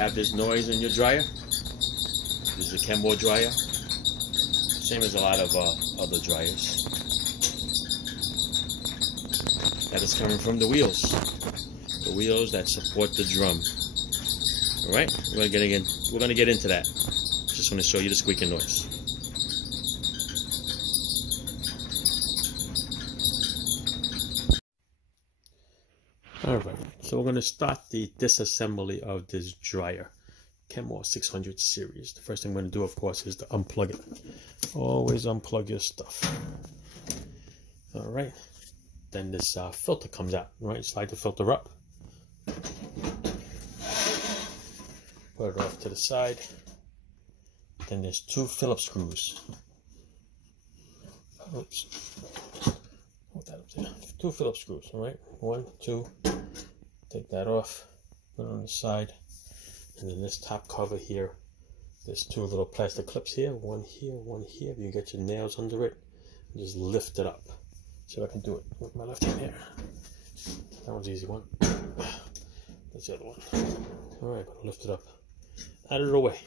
have this noise in your dryer, this is a Kenmore dryer, same as a lot of other dryers. That is coming from the wheels that support the drum. All right, we're gonna get into that. Just want to show you the squeaking noise. All right, so we're gonna start the disassembly of this dryer, Kenmore 600 series. The first thing we're gonna do, of course, is to unplug it. Always unplug your stuff. All right. Then this filter comes out, right? Slide the filter up. Put it off to the side. Then there's 2 Phillips screws. Oops. Hold that up there. 2 Phillips screws, all right? 1, 2. Take that off. Put it on the side. And then this top cover here, there's 2 little plastic clips here. One here, one here. You get your nails under it. And just lift it up. See if I can do it with my left hand here. That one's an easy one. That's the other one. Alright, gonna lift it up. Out of the way.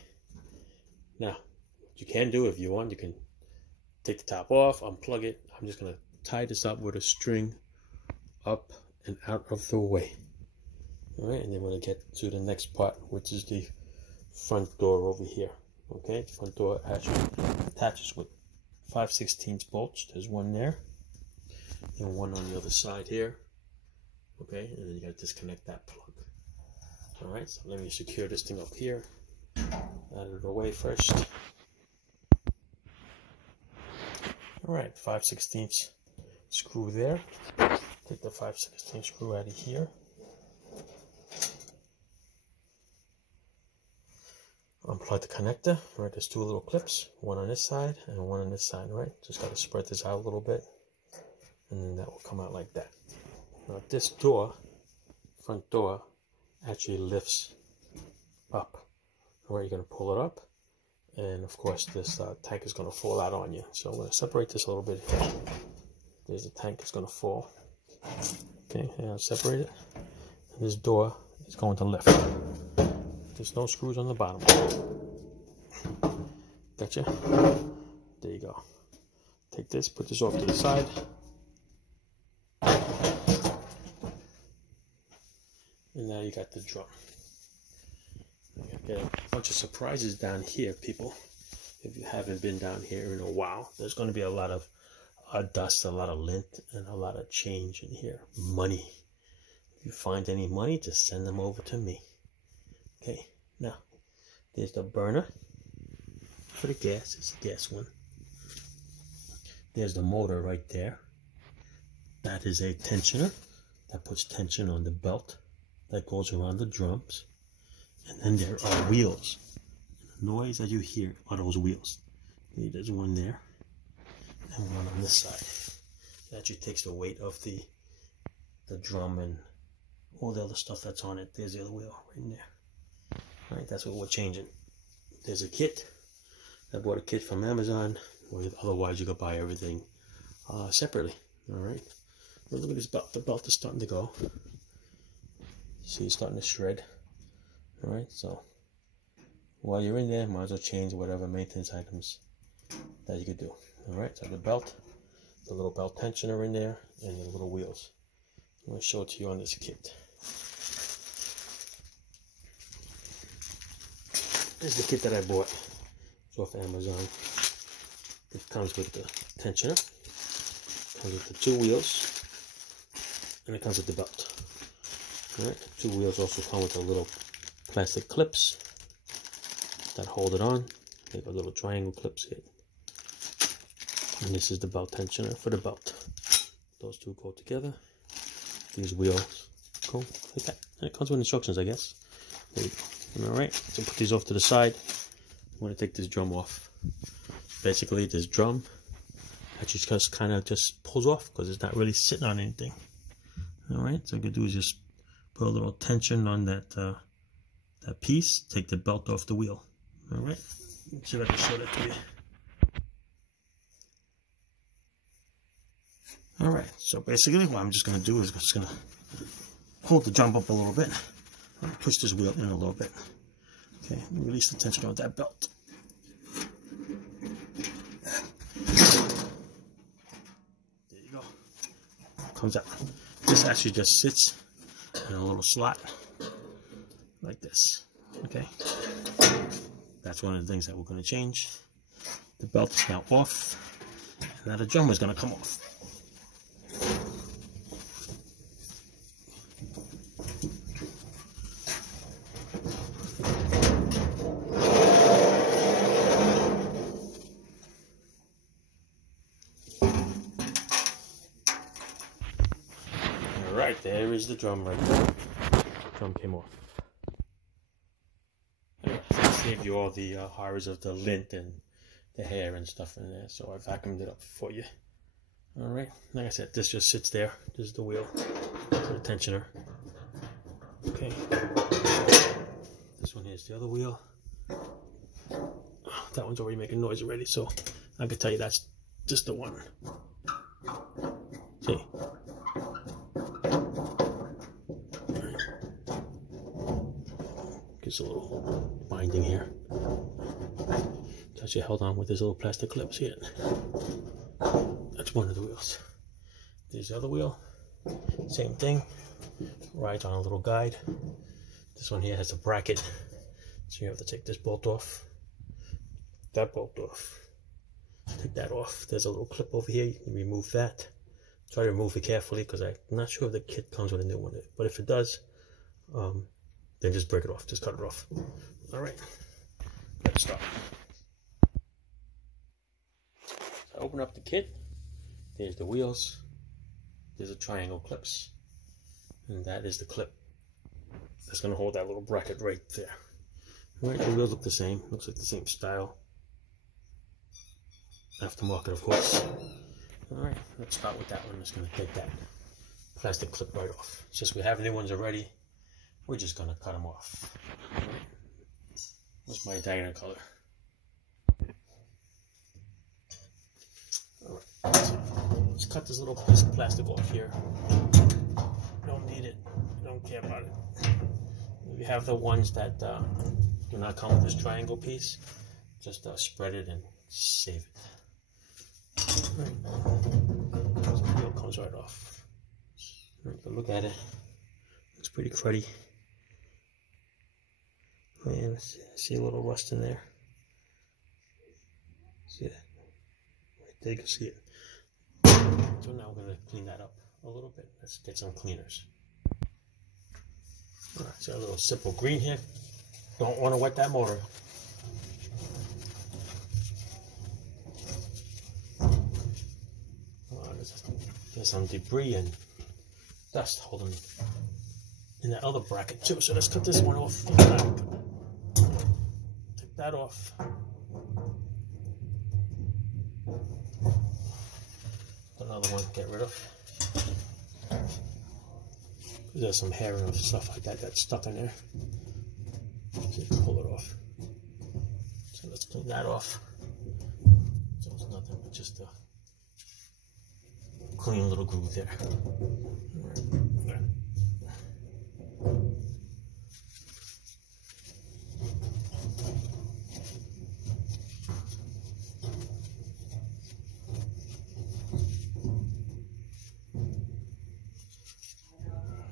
Now, what you can do if you want, you can take the top off, unplug it. I'm just gonna tie this up with a string up and out of the way. Alright, and then we're gonna get to the next part, which is the front door over here. Okay, the front door actually attaches with 5/16 bolts. There's one there. And one on the other side here. Okay, and then you gotta disconnect that plug. Alright, so let me secure this thing up here. Out of the way first. Alright, 5/16 screw there. Take the 5/16 screw out of here. Unplug the connector. Right, there's 2 little clips. One on this side and one on this side, right? Just gotta spread this out a little bit. And then that will come out like that. Now this door, front door, actually lifts up. Alright, you're going to pull it up. And of course this tank is going to fall out on you. So I'm going to separate this a little bit here. There's the tank, it's going to fall. Okay, and I'll separate it. And this door is going to lift. There's no screws on the bottom. Gotcha? There you go. Take this, put this off to the side. And now you got the drum. You get a bunch of surprises down here, people. If you haven't been down here in a while, there's going to be a lot of dust, a lot of lint, and a lot of change in here. Money. If you find any money, just send them over to me. Okay, now, there's the burner for the gas. It's a gas one. There's the motor right there. That is a tensioner. That puts tension on the belt that goes around the drums. And then there are wheels. The noise that you hear are those wheels. There's one there and one on this side. It actually takes the weight of the drum and all the other stuff that's on it. There's the other wheel right in there. Alright, that's what we're changing. There's a kit. I bought a kit from Amazon. Otherwise you could buy everything separately. Alright. Well, look at this belt. The belt is starting to go. See, it's starting to shred. Alright, so while you're in there, might as well change whatever maintenance items that you could do. Alright, so the belt, the little belt tensioner in there, and the little wheels. I'm going to show it to you on this kit. This is the kit that I bought. It's off Amazon. It comes with the tensioner, comes with the 2 wheels, and it comes with the belt. Alright, 2 wheels also come with the little plastic clips that hold it on. They got little triangle clips here. And this is the belt tensioner for the belt. Those 2 go together. These wheels go like that. And it comes with instructions, I guess. There you go. Alright, so put these off to the side. I'm going to take this drum off. Basically, this drum actually just kind of just pulls off because it's not really sitting on anything. Alright, so what you can do is just put a little tension on that that piece, take the belt off the wheel. Alright, let's see if I can show that to you. Alright, so basically what I'm just going to do is I'm just going to hold the drum up a little bit. Push this wheel in a little bit. Okay, release the tension on that belt. There you go. Comes out. This actually just sits in a little slot like this. Okay, that's one of the things that we're going to change. The belt is now off, and now the drum is going to come off. Alright, there is the drum right there. Drum came off. Anyway, so I saved you all the horrors of the lint and the hair and stuff in there, so I vacuumed it up for you. Alright, like I said, this just sits there. This is the wheel, the tensioner. Okay, this one here is the other wheel. That one's already making noise already, so I can tell you that's just the one. See? Gets a little binding here. Actually held on with this little plastic clip. See it? That's one of the wheels. There's the other wheel. Same thing. Rides on a little guide. This one here has a bracket, so you have to take this bolt off, that bolt off, take that off. There's a little clip over here. You can remove that. Try to remove it carefully because I'm not sure if the kit comes with a new one, but if it does, then just break it off. Just cut it off. All right, let's start. So open up the kit. There's the wheels. There's a triangle clips, and that is the clip that's going to hold that little bracket right there. All right, the wheels look the same. Looks like the same style. Aftermarket, of course. All right, let's start with that one. I'm just going to take that plastic clip right off. Since we have new ones already, we're just going to cut them off. All right. What's my diagonal color? All right, so let's cut this little piece of plastic off here. Don't need it. Don't care about it. If you have the ones that do not come with this triangle piece, just spread it and save it. Right. So the wheel comes right off. Right, but look at it. It's pretty cruddy. Man, I see a little rust in there. See it? Right there, you can see it. So now we're going to clean that up a little bit. Let's get some cleaners. Alright, so a little simple green here. Don't want to wet that motor. There's some debris and dust holding in that other bracket too. So let's cut this one off. Take that off. Another one, get rid of. There's some hair and stuff like that that's stuck in there. So you can pull it off. So let's clean that off. So it's nothing but just a clean little groove there.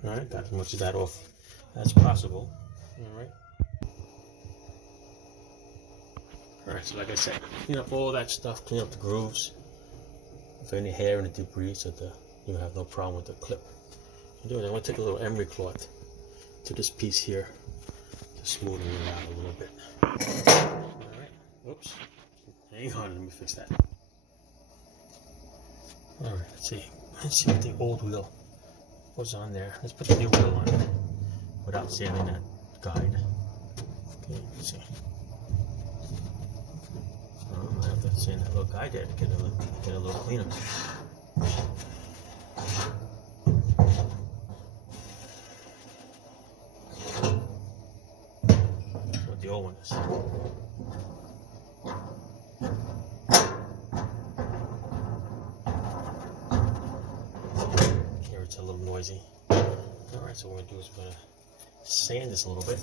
Alright, got as much of that off as possible. Alright, so like I said, clean up all that stuff, clean up the grooves. If any hair and debris, so that you have no problem with the clip. I'm going to take a little emery cloth to this piece here to smoothen it out a little bit. Alright, oops, hang on, let me fix that. Alright, let's see what the old wheel was on there. Let's put the new wheel on without sanding that guide. Okay, let's see. I have to sand that little guide there to get a little cleaner. That's what the old one is. Here it's a little noisy. Alright, so what we're going to do is we're going to sand this a little bit.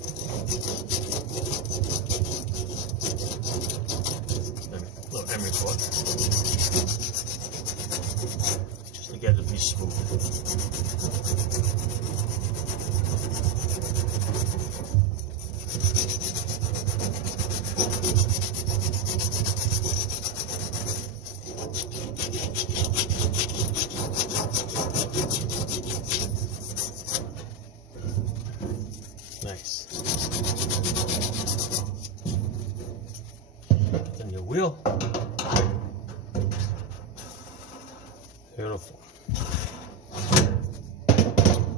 A little emery cloth. Just to get it to be smooth. Nice. Then your wheel. Beautiful.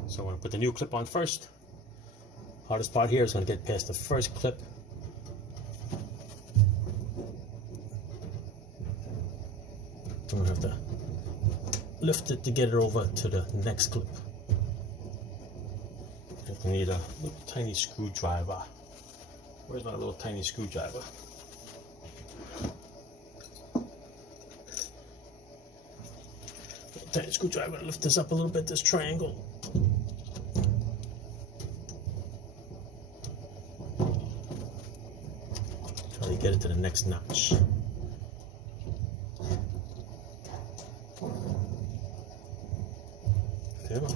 So I'm going to put the new clip on first. Hardest part here is going to get past the first clip. I'm going to have to lift it to get it over to the next clip. I need a little tiny screwdriver. Where's my little tiny screwdriver? Tiny screwdriver to lift this up a little bit, this triangle. Try to get it to the next notch. There you go.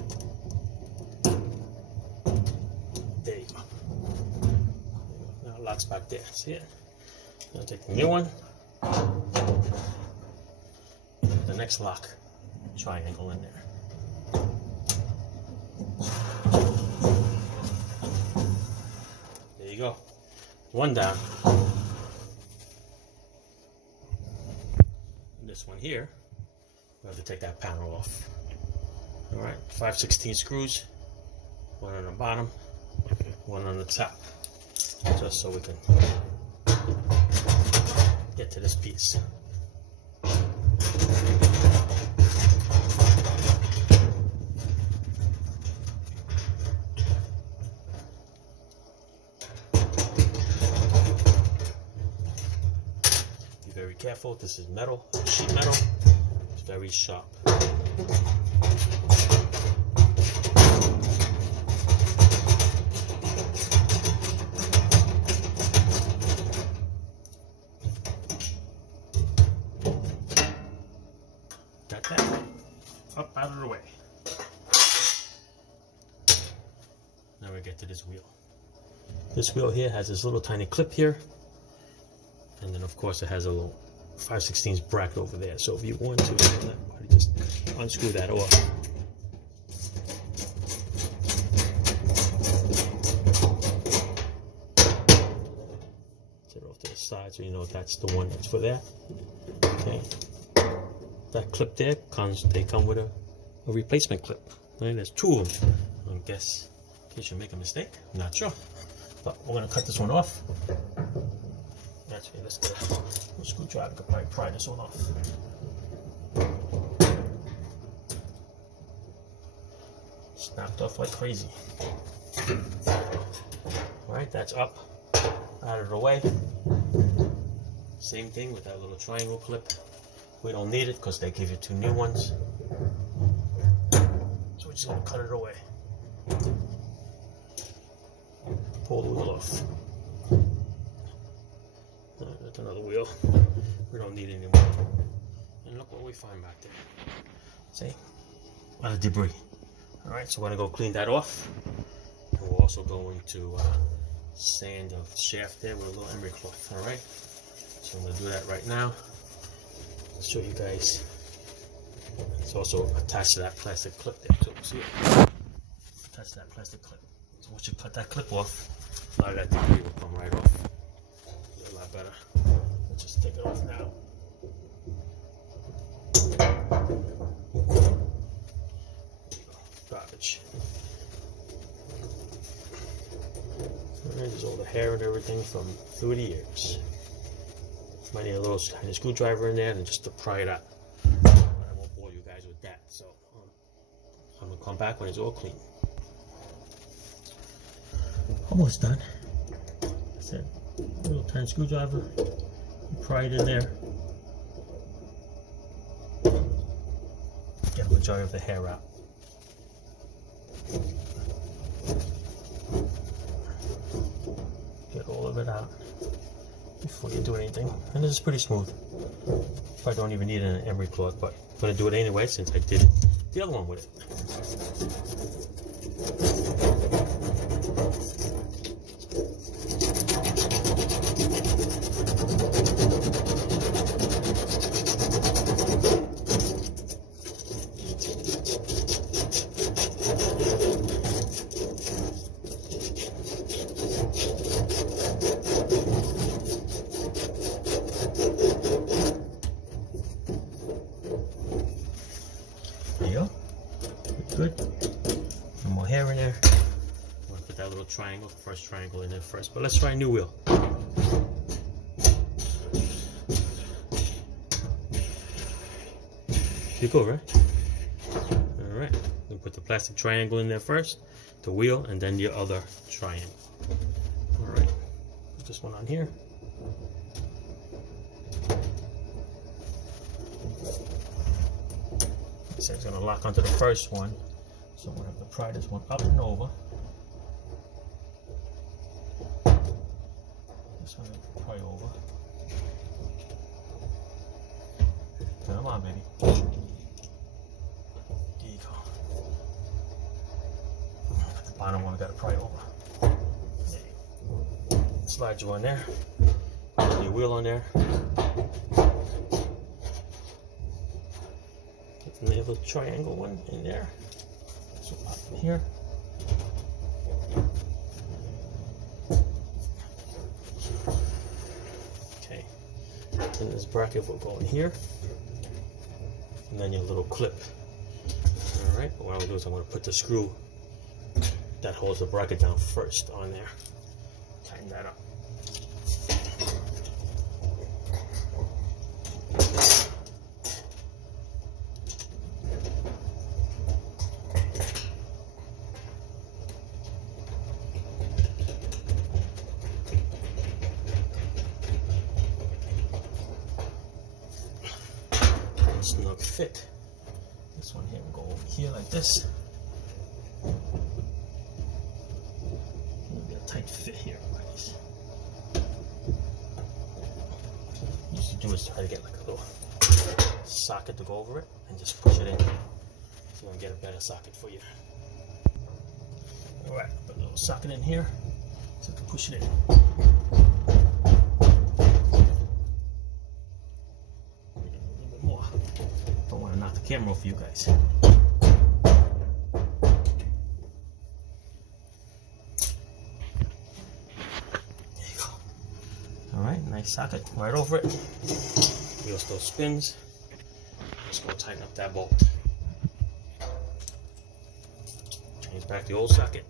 There you go. Now it locks back there. See it? Now take the new one. The next lock. Triangle in there. There you go. One down. And this one here, we have to take that panel off. Alright, 5/16 screws. One on the bottom, one on the top. Just so we can get to this piece. Very careful. This is metal, sheet metal. It's very sharp. Got that up out of the way. Now we get to this wheel. This wheel here has this little tiny clip here. And then of course it has a little 5/16 bracket over there. So if you want to, just unscrew that off. Set it off to the side so you know that's the one that's for that. Okay. That clip there they come with a replacement clip. Right? There's two of them. I guess in case you make a mistake. I'm not sure. But we're gonna cut this one off. Actually, let's get a screwdriver. I could probably pry this one off. Snapped off like crazy. Alright, that's up, out of the way. Same thing with that little triangle clip. We don't need it because they give you two new ones. So we're just going to cut it away. Pull the wheel off. That's another wheel. We don't need it anymore. And look what we find back there. See? A lot of debris. Alright, so we're going to go clean that off. And we're also going to sand the shaft there with a little emery cloth. Alright? So I'm going to do that right now. I'll show you guys. It's also attached to that plastic clip there too. See it? Attached to that plastic clip. So once you cut that clip off, a lot of that debris will come right off. A lot better. Let's just take it off now. Garbage. Alright, there's all the hair and everything from through the years. Might need a little tiny screwdriver in there and just to pry it out. But I won't bore you guys with that. So I'm gonna come back when it's all clean. Almost done. That's it. A little tiny screwdriver. Pry it in there. Get the majority of the hair out. it out before you do anything. And this is pretty smooth. Probably don't even need an emery cloth, but I'm going to do it anyway since I did the other one with it. There you go. Good. No more hair in there. I'm going to put that little triangle, first triangle in there first. But let's try a new wheel. Pretty cool, right? Alright. We'll put the plastic triangle in there first, the wheel, and then the other triangle. Alright. Put this one on here. So it's going to lock onto the first one, so I'm going to have to pry this one up and over. This one I pry over. Come on, baby. There you go. The bottom one we got to pry over. There you go. Slide you on there. Put your wheel on there. And the other triangle one in there. So pop it here. Okay. And this bracket will go in here. And then your little clip. Alright, what I'll do is I'm going to put the screw that holds the bracket down first on there. Tighten that up. Snug fit. This one here will go over here like this. Maybe a tight fit here, guys. Used to do is try to get like a little socket to go over it and just push it in. So you're gonna get a better socket for you. Alright, put a little socket in here so you can push it in. Don't want to knock the camera off for you guys. There you go. Alright, nice socket right over it. Wheel still spins. Just go tighten up that bolt. Change back the old socket.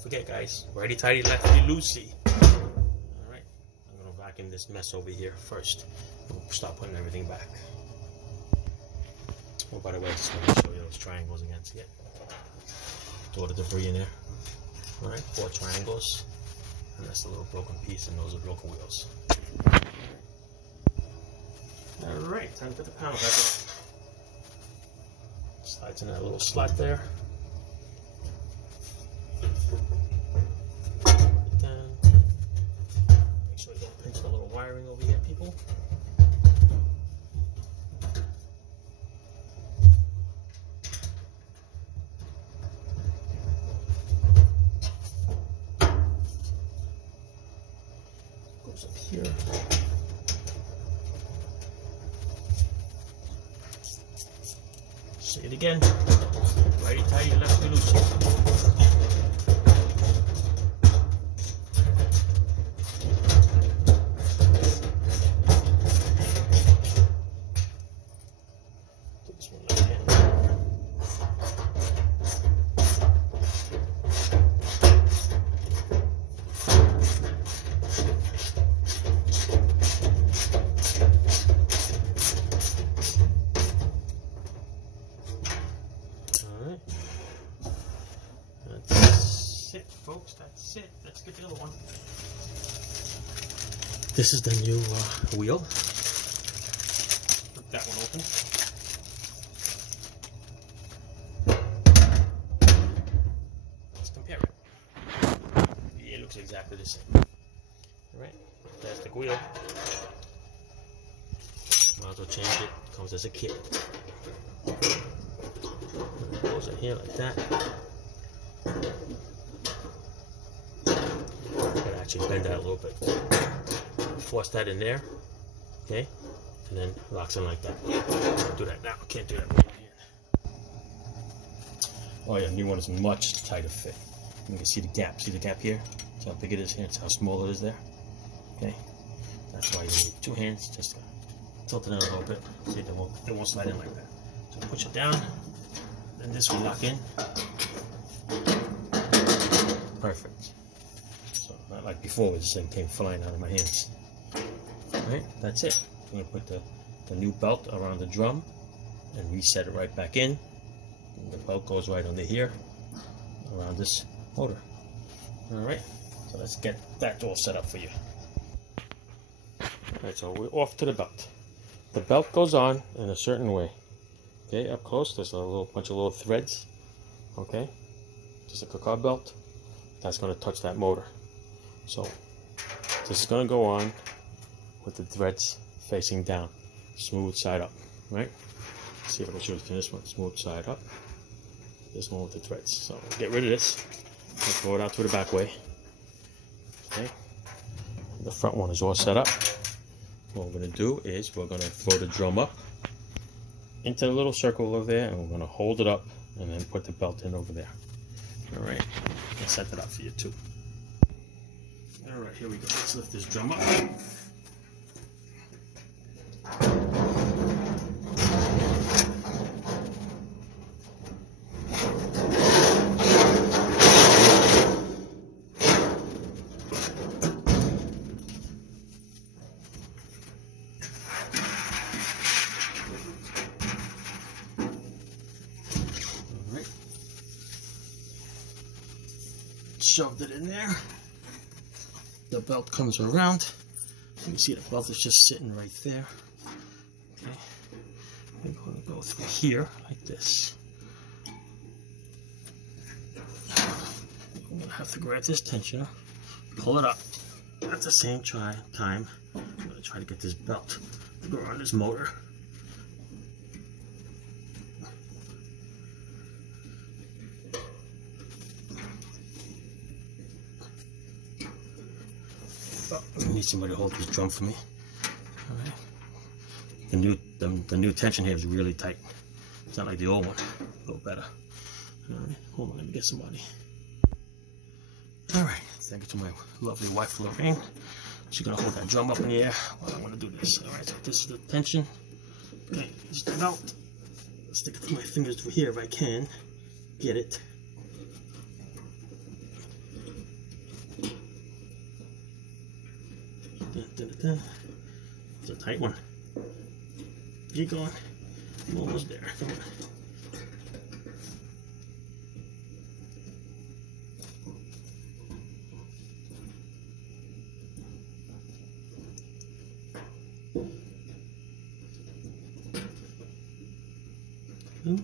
Forget, guys, righty tighty, lefty loosey. Alright, I'm going to vacuum this mess over here first. We'll start putting everything back. Oh, by the way, I just want to show you those triangles again. See it? Throw the debris in there. Alright, 4 triangles. And that's a little broken piece, and those are broken wheels. Alright, time to put the panel back on. Slides in that little slot there. Pinch the little wiring over here, people. Goes up here. Say it again. Righty tighty, lefty loosey. That's it, folks. That's it. Let's get the other one. This is the new wheel. Flip that one open. looks exactly the same. All right, plastic wheel. Might as well change it. Comes as a kit. Goes in here like that. Gotta actually bend that a little bit. Force that in there. Okay, and then locks in like that. Do that now. Can't do that with my hand. Oh yeah, new one is much tighter fit. You can see the gap. See the gap here? See how big it is here? It's how small it is there. Okay, that's why you need two hands. Just tilt it in a little bit. See, it won't slide in like that. So push it down, and this will lock in. Perfect. So not like before, where this thing came flying out of my hands. All right, that's it. I'm gonna put the new belt around the drum and reset it right back in. And the belt goes right under here, around this motor. All right, so let's get that all set up for you. All right, so we're off to the belt. The belt goes on in a certain way. Okay, up close, there's a bunch of little threads. Okay, just like a car belt. That's going to touch that motor. So this is going to go on with the threads facing down, smooth side up. Right? Let's see if I can show you this one, smooth side up. This one with the threads. So get rid of this. Let's throw it out to the back way. Okay. The front one is all set up. What we're going to do is we're going to throw the drum up into the little circle over there, and we're going to hold it up and then put the belt in over there. All right, I'll set that up for you too. All right, here we go. Let's lift this drum up. Shoved it in there. The belt comes around. You can see the belt is just sitting right there. Okay, I'm going to go through here like this. I'm going to have to grab this tensioner, pull it up. At the same time, I'm going to try to get this belt to go around this motor. I need somebody to hold this drum for me. All right. The new tension here is really tight. It's not like the old one. A little better. All right. Hold on. Let me get somebody. All right. Thank you to my lovely wife, Lorraine. She's gonna hold that drum up in the air while I'm gonna do this. All right. So this is the tension. Okay. This is the belt. Stick it to my fingers over here if I can. Get it. It's a tight one. Keep going. I'm almost there. Come on.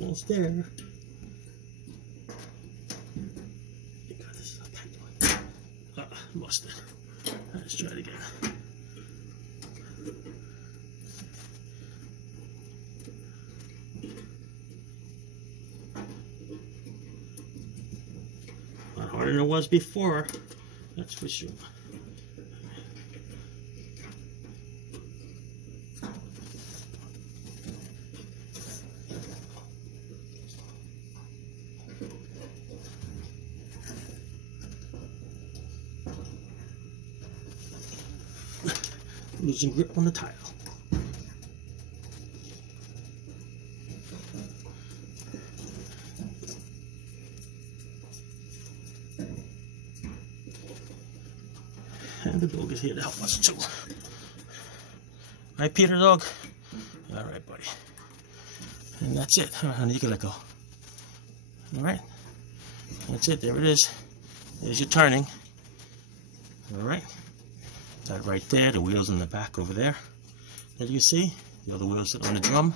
Almost there. Lost it. Let's try it again. A lot harder than it was before, that's for sure. Losing grip on the tile. And the dog is here to help us too. Right, Peter dog? All right, buddy. And that's it. All right, honey, you can let go. All right. That's it. There it is. There's your turning. All right. That right there, the wheels in the back over there. As you see, the other wheels on the drum,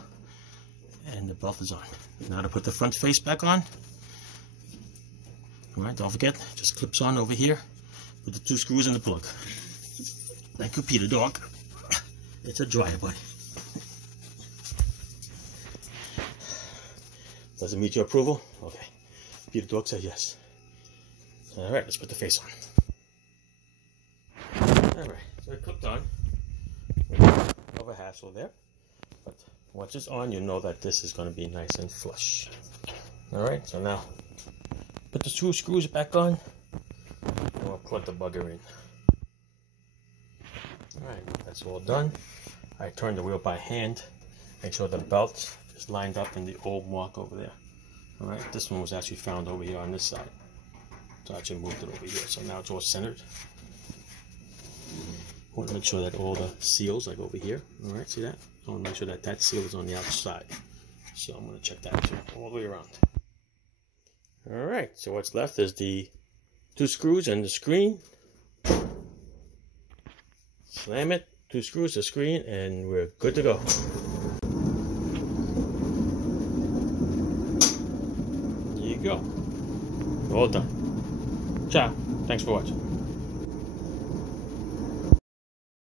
and the belt is on. Now to put the front face back on, Alright, don't forget, just clips on over here with the 2 screws and the plug. Thank you, Peter Dog. It's a dryer, buddy. Does it meet your approval? Okay. Peter Dog said yes. Alright, let's put the face on. Alright, so it clipped on. Over hassle there. But once it's on, you know that this is going to be nice and flush. Alright, so now put the 2 screws back on and we'll plug the bugger in. Alright, that's all done. I turned the wheel by hand. Make sure the belt is lined up in the old mark over there. Alright, this one was actually found over here on this side. So I actually moved it over here. So now it's all centered. I want to make sure that all the seals, like over here, alright, see that? I want to make sure that that seal is on the outside. So I'm going to check that too, all the way around. Alright, so what's left is the 2 screws and the screen. Slam it, 2 screws, the screen, and we're good to go. There you go. All done. Ciao. Thanks for watching.